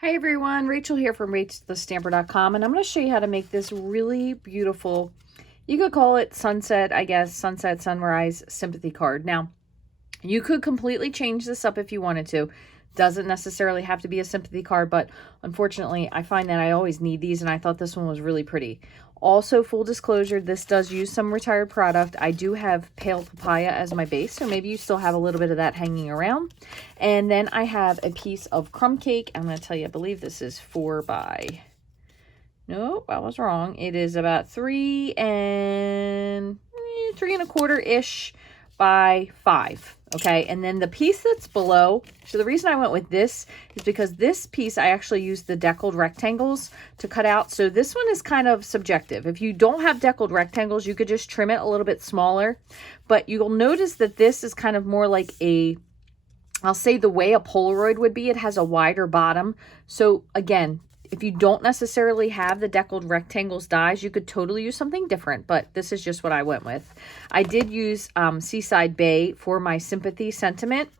Hi everyone, Rachel here from Rachthestamper.com, and I'm going to show you how to make this really beautiful, you could call it sunset, I guess, sunset, sunrise sympathy card. Now, you could completely change this up if you wanted to. Doesn't necessarily have to be a sympathy card, but unfortunately, I find that I always need these, and I thought this one was really pretty. Also, full disclosure, this does use some retired product. I do have pale papaya as my base, so maybe you still have a little bit of that hanging around. And then I have a piece of crumb cake. I'm going to tell you, I believe this is 4 by... Nope, I was wrong. It is about 3 and 3¼ by 5. Okay, and then the piece that's below, so the reason I went with this is because this piece I actually used the deckled rectangles to cut out. So this one is kind of subjective. If you don't have deckled rectangles, you could just trim it a little bit smaller. But you'll notice that this is kind of more like a, I'll say the way a Polaroid would be. It has a wider bottom. So again, if you don't necessarily have the deckled rectangles dies, you could totally use something different, but this is just what I went with. I did use Seaside Bay for my Sympathy sentiment.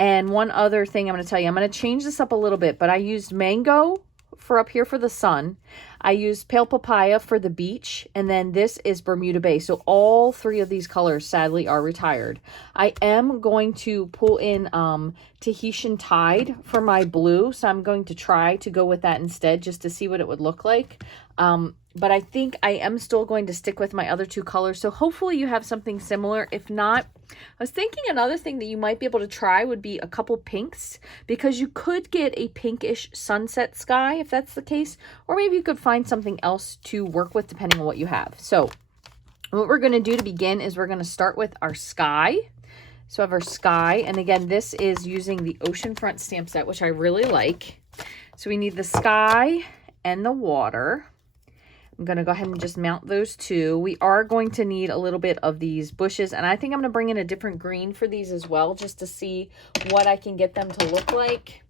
And one other thing I'm going to tell you, I'm going to change this up a little bit, but I used mango for up here for the sun. I used pale papaya for the beach, and then this is Bermuda Bay. So all 3 of these colors sadly are retired. I am going to pull in Tahitian Tide for my blue, so I'm going to try to go with that instead just to see what it would look like. But I think I am still going to stick with my other 2 colors, so hopefully you have something similar. If not, I was thinking another thing that you might be able to try would be a couple pinks, because you could get a pinkish sunset sky if that's the case, or maybe you could find something else to work with depending on what you have. So what we're going to do to begin is we're going to start with our sky. So I have our sky, and again, this is using the Oceanfront stamp set, which I really like. So we need the sky and the water. I'm going to go ahead and just mount those 2. We are going to need a little bit of these bushes, and I think I'm going to bring in a different green for these as well, just to see what I can get them to look like.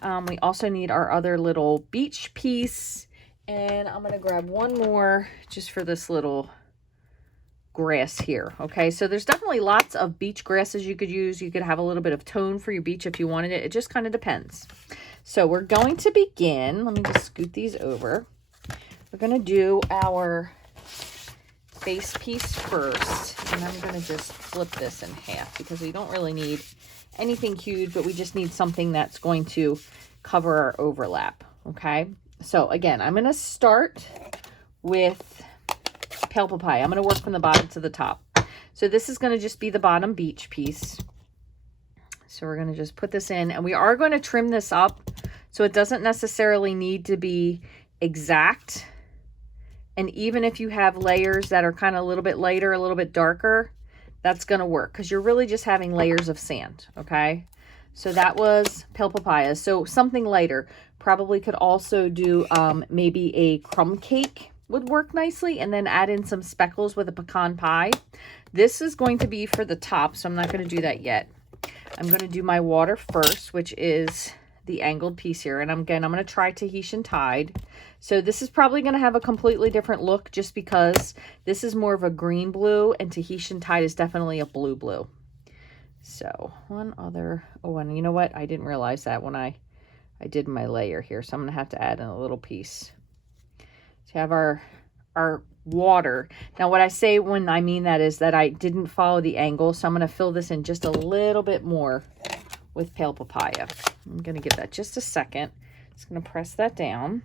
We also need our other little beach piece, and I'm going to grab one more just for this little grass here. Okay, so there's definitely lots of beach grasses you could use. You could have a little bit of tone for your beach if you wanted it. It just kind of depends. So we're going to begin. Let me just scoot these over. We're going to do our base piece first, and I'm going to just flip this in half because we don't really need anything huge, but we just need something that's going to cover our overlap. Okay, so again, I'm going to start with pale papaya. I'm going to work from the bottom to the top. So this is going to just be the bottom beach piece. So we're going to just put this in, and we are going to trim this up so it doesn't necessarily need to be exact. And even if you have layers that are kind of a little bit lighter, a little bit darker, that's going to work because you're really just having layers of sand. Okay, so that was pale papaya. So something lighter. Probably could also do maybe a crumb cake would work nicely, and then add in some speckles with a pecan pie. This is going to be for the top, so I'm not going to do that yet. I'm going to do my water first, which is the angled piece here. And again, I'm going to try Tahitian Tide. So this is probably going to have a completely different look just because this is more of a green blue and Tahitian Tide is definitely a blue blue. So one other, oh, and you know what? I didn't realize that when I did my layer here. So I'm going to have to add in a little piece to have our water. Now what I say when I mean that is that I didn't follow the angle. So I'm going to fill this in just a little bit more with pale papaya. I'm going to give that just a second. Just going to press that down.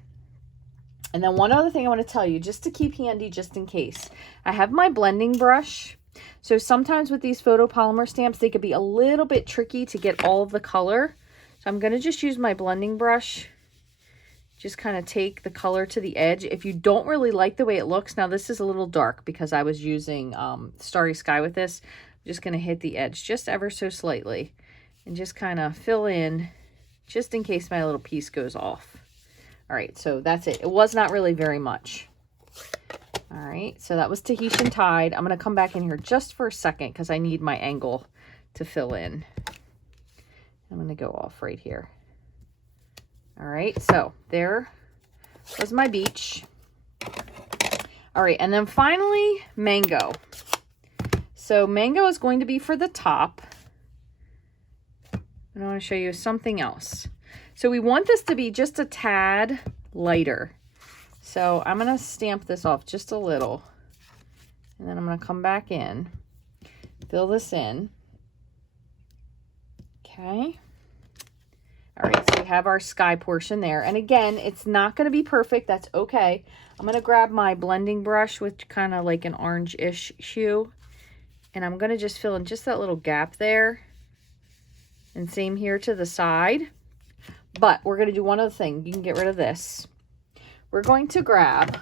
And then one other thing I want to tell you, just to keep handy, just in case. I have my blending brush. So sometimes with these photopolymer stamps, they could be a little bit tricky to get all of the color. So I'm going to just use my blending brush. Just kind of take the color to the edge. If you don't really like the way it looks, now this is a little dark because I was using Starry Sky with this. I'm just going to hit the edge just ever so slightly and just kind of fill in just in case my little piece goes off. All right, so that's it. It was not really very much. All right, so that was Tahitian Tide. I'm going to come back in here just for a second because I need my angle to fill in. I'm going to go off right here. All right, so there was my beach. All right, and then finally, mango. So mango is going to be for the top. And I want to show you something else. So we want this to be just a tad lighter. So I'm going to stamp this off just a little. And then I'm going to come back in, fill this in. Okay. All right, so we have our sky portion there. And again, it's not going to be perfect. That's okay. I'm going to grab my blending brush with kind of like an orange-ish hue. And I'm going to just fill in just that little gap there. And same here to the side. But we're going to do one other thing. You can get rid of this. We're going to grab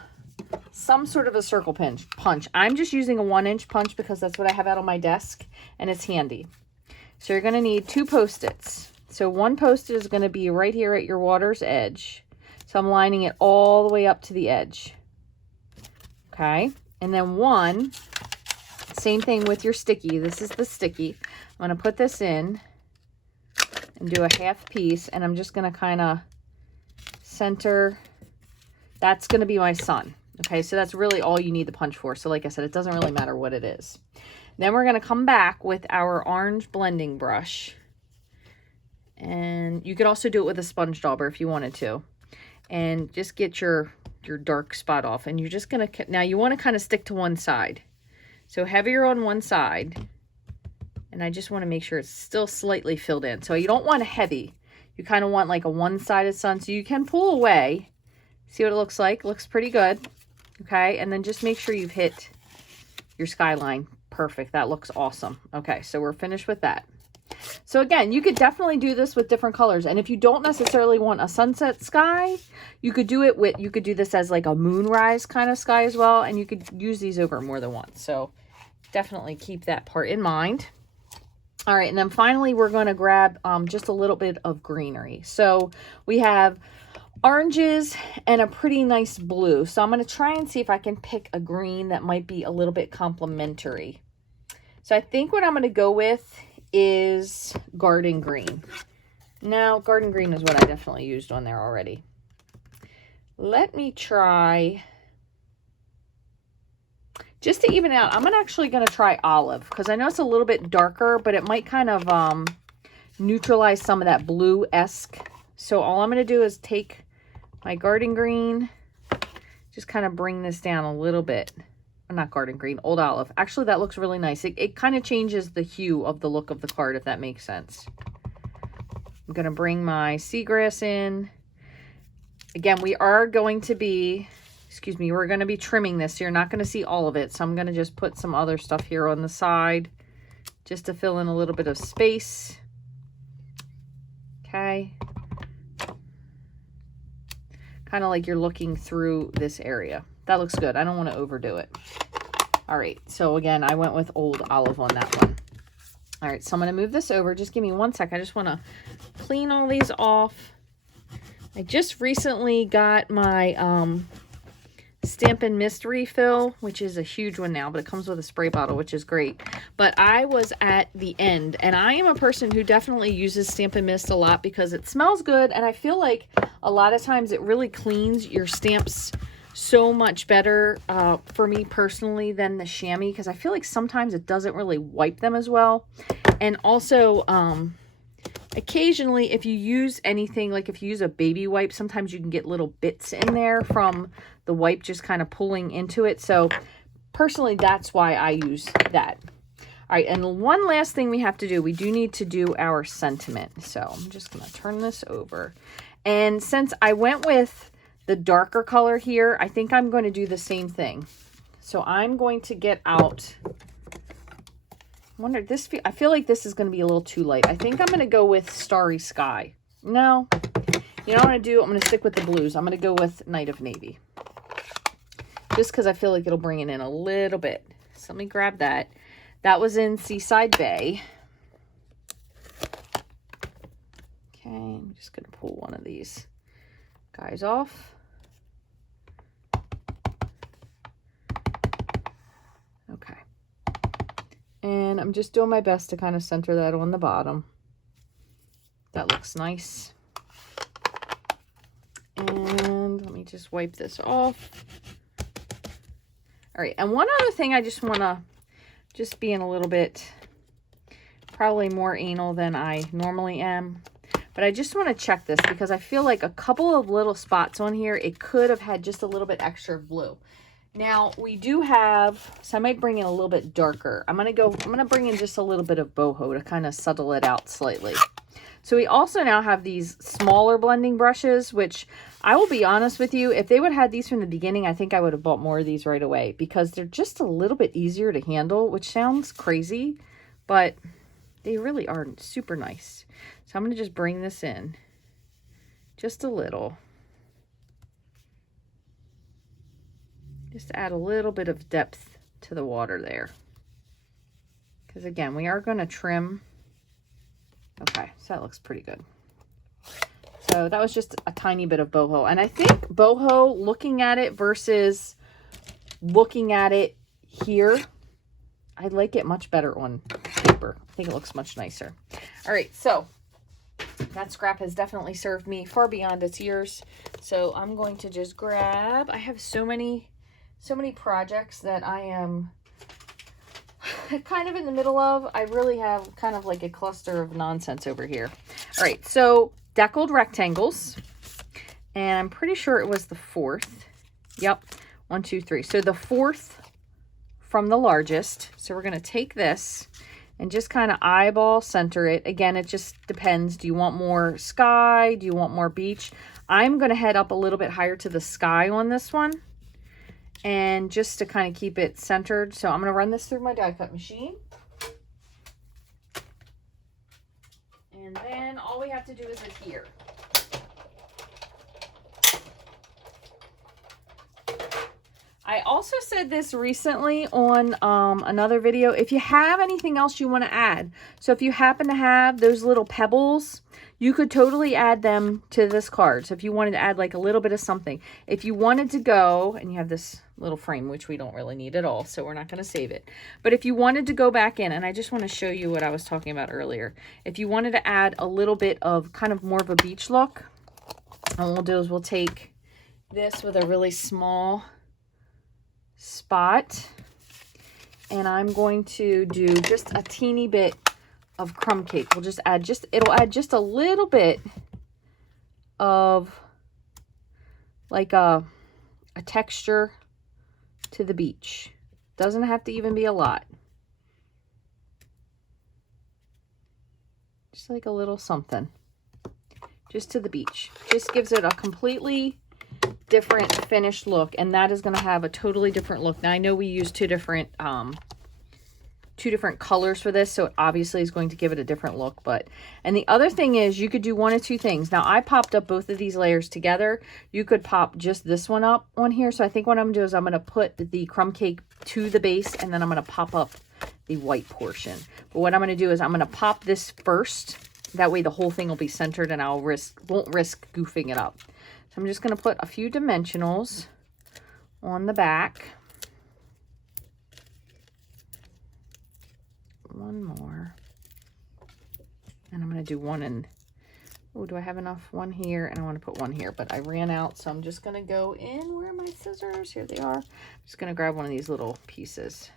some sort of a circle punch. I'm just using a 1-inch punch because that's what I have out on my desk. And it's handy. So you're going to need 2 Post-its. So one Post-it is going to be right here at your water's edge. So I'm lining it all the way up to the edge. Okay. And then one, same thing with your sticky. This is the sticky. I'm going to put this in and do a half piece. And I'm just going to kind of center. That's going to be my sun. Okay. So that's really all you need the punch for. So like I said, it doesn't really matter what it is. Then we're going to come back with our orange blending brush. And you could also do it with a sponge dauber if you wanted to. And just get your dark spot off. And you're just going to, now you want to kind of stick to one side. So heavier on one side. And I just want to make sure it's still slightly filled in. So you don't want a heavy. You kind of want like a one-sided sun. So you can pull away. See what it looks like? Looks pretty good. Okay. And then just make sure you've hit your skyline. Perfect. That looks awesome. Okay. So we're finished with that. So again, you could definitely do this with different colors. And if you don't necessarily want a sunset sky, you could do it with, you could do this as like a moonrise kind of sky as well. And you could use these over more than once. So definitely keep that part in mind. All right. And then finally, we're going to grab just a little bit of greenery. So we have oranges and a pretty nice blue. So I'm going to try and see if I can pick a green that might be a little bit complementary. So I think what I'm going to go with is garden green. Now, garden green is what I definitely used on there already. Let me try, just to even out, I'm actually going to try olive because I know it's a little bit darker, but it might kind of neutralize some of that blue-esque. So all I'm going to do is take my garden green, just kind of bring this down a little bit. Not garden green, old olive. Actually, that looks really nice. It kind of changes the hue of the look of the card, if that makes sense. I'm going to bring my seagrass in. Again, we are going to be, we're going to be trimming this. So you're not going to see all of it. So I'm going to just put some other stuff here on the side just to fill in a little bit of space. Okay. Kind of like you're looking through this area. That looks good. I don't want to overdo it. All right. So again, I went with old olive on that one. All right. So I'm going to move this over. Just give me 1 sec. I just want to clean all these off. I just recently got my Stampin' Mist Refill, which is a huge one now, but it comes with a spray bottle, which is great. But I was at the end, and I am a person who definitely uses Stampin' Mist a lot because it smells good, and I feel like a lot of times it really cleans your stamps so much better for me personally than the chamois, because I feel like sometimes it doesn't really wipe them as well. And also occasionally if you use anything, like if you use a baby wipe, sometimes you can get little bits in there from the wipe just kind of pulling into it. So personally, that's why I use that. All right, and one last thing we have to do, we do need to do our sentiment. So I'm just going to turn this over. And since I went with the darker color here, I think I'm going to do the same thing. So I'm going to get out, I wonder, I feel like this is going to be a little too light. I think I'm going to go with Starry Sky. No, you know what I'm going to do? I'm going to stick with the blues. I'm going to go with Night of Navy. Just because I feel like it'll bring it in a little bit. So let me grab that. That was in Seaside Bay. Okay, I'm just going to pull one of these guys off. Okay. And I'm just doing my best to kind of center that on the bottom. That looks nice. And let me just wipe this off. All right, and one other thing I just want to, just being a little bit, probably more anal than I normally am. But I just want to check this because I feel like a couple of little spots on here, it could have had just a little bit extra blue. Now we do have, so I might bring in a little bit darker. I'm going to bring in just a little bit of boho to kind of subtle it out slightly. So we also now have these smaller blending brushes, which I will be honest with you, if they would have had these from the beginning, I think I would have bought more of these right away because they're just a little bit easier to handle, which sounds crazy, but they really are super nice. So I'm going to just bring this in just a little. Just to add a little bit of depth to the water there. Because again, we are going to trim. Okay, so that looks pretty good. So that was just a tiny bit of boho. And I think boho, looking at it versus looking at it here, I like it much better on paper. I think it looks much nicer. All right, so that scrap has definitely served me far beyond its years. So I'm going to just grab, I have so many projects that I am kind of in the middle of. I really have kind of like a cluster of nonsense over here. All right, so deckled rectangles, and I'm pretty sure it was the 4th. Yep, 1, 2, 3. So the 4th from the largest. So we're going to take this and just kind of eyeball center it. Again, it just depends. Do you want more sky? Do you want more beach? I'm going to head up a little bit higher to the sky on this one. And just to kind of keep it centered. So I'm going to run this through my die cut machine. And then all we have to do is adhere. I also said this recently on another video. If you have anything else you want to add, so if you happen to have those little pebbles, you could totally add them to this card. So if you wanted to add like a little bit of something, if you wanted to go, and you have this little frame, which we don't really need at all, so we're not going to save it. But if you wanted to go back in, and I just want to show you what I was talking about earlier. If you wanted to add a little bit of kind of more of a beach look, what we'll do is we'll take this with a really small spot, and I'm going to do just a teeny bit of crumb cake. We'll just add it'll add just a little bit of like a texture to the beach. Doesn't have to even be a lot. Just like a little something. Just to the beach. Just gives it a completely different finished look, and that is going to have a totally different look. Now I know we use two different colors for this, so it obviously is going to give it a different look. But and the other thing is you could do one of two things. Now I popped up both of these layers together. You could pop just this one up on here. So I think what I'm going to do is I'm going to put the crumb cake to the base, and then I'm going to pop up the white portion. But what I'm going to do is I'm going to pop this first. That way the whole thing will be centered, and I won't risk goofing it up. So I'm just going to put a few dimensionals on the back. One more. And I'm going to do one in, oh, do I have enough? One here, and I want to put one here, but I ran out, so I'm just going to go in. Where are my scissors? Here they are. I'm just going to grab one of these little pieces.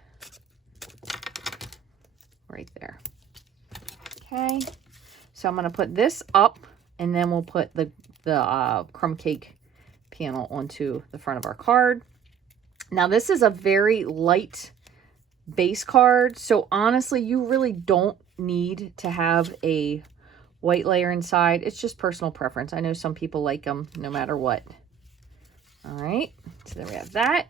Right there. Okay. So I'm going to put this up, and then we'll put the crumb cake panel onto the front of our card. Now this is a very light base card, so honestly you really don't need to have a white layer inside. It's just personal preference. I know some people like them no matter what. All right, so there we have that,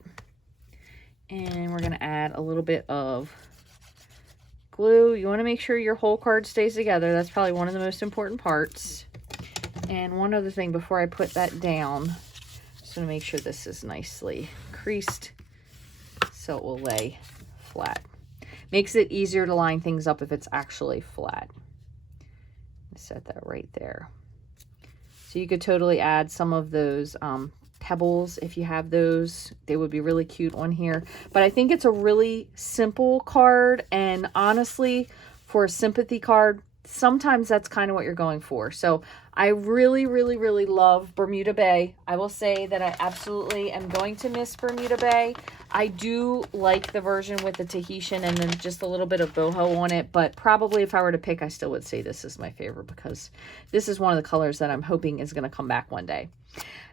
and we're going to add a little bit of glue. You want to make sure your whole card stays together. That's probably one of the most important parts. And one other thing before I put that down, just want to make sure this is nicely creased so it will lay flat. Makes it easier to line things up if it's actually flat. Set that right there. So you could totally add some of those pebbles if you have those. They would be really cute on here. But I think it's a really simple card, and honestly, for a sympathy card, sometimes that's kind of what you're going for. So I really, really, really love Bermuda Bay. I will say that I absolutely am going to miss Bermuda Bay. I do like the version with the Tahitian and then just a little bit of boho on it, but probably if I were to pick, I still would say this is my favorite because this is one of the colors that I'm hoping is going to come back one day.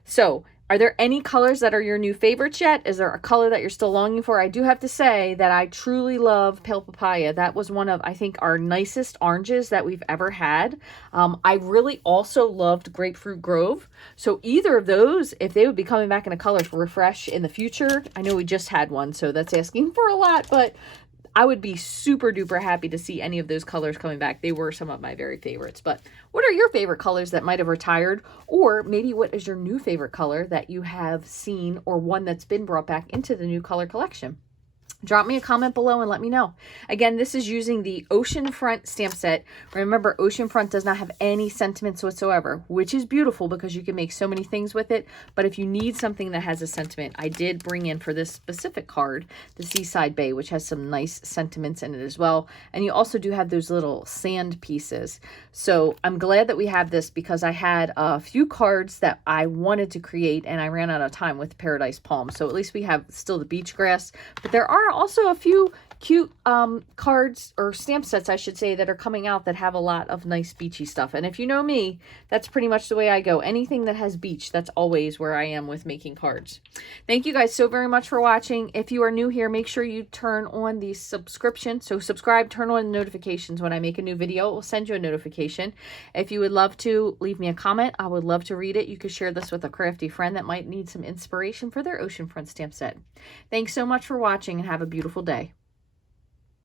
So, are there any colors that are your new favorites yet? Is there a color that you're still longing for? I do have to say that I truly love Pale Papaya. That was one of, I think, our nicest oranges that we've ever had. I really also loved Grapefruit Grove. So either of those, if they would be coming back in a color for Refresh in the future, I know we just had one, so that's asking for a lot, but I would be super duper happy to see any of those colors coming back. They were some of my very favorites. But what are your favorite colors that might have retired? Or maybe what is your new favorite color that you have seen or one that's been brought back into the new color collection? Drop me a comment below and let me know. Again, this is using the Oceanfront stamp set. Remember, Oceanfront does not have any sentiments whatsoever, which is beautiful because you can make so many things with it. But if you need something that has a sentiment, I did bring in for this specific card, the Seaside Bay, which has some nice sentiments in it as well. And you also do have those little sand pieces. So I'm glad that we have this because I had a few cards that I wanted to create and I ran out of time with Paradise Palm. So at least we have still the beach grass, but there are also a few cute cards or stamp sets, I should say, that are coming out that have a lot of nice beachy stuff. And if you know me, that's pretty much the way I go. Anything that has beach, that's always where I am with making cards. Thank you guys so very much for watching. If you are new here, make sure you turn on the subscription. So subscribe, turn on notifications when I make a new video. It will send you a notification. If you would love to leave me a comment, I would love to read it. You could share this with a crafty friend that might need some inspiration for their Oceanfront stamp set. Thanks so much for watching and have a beautiful day.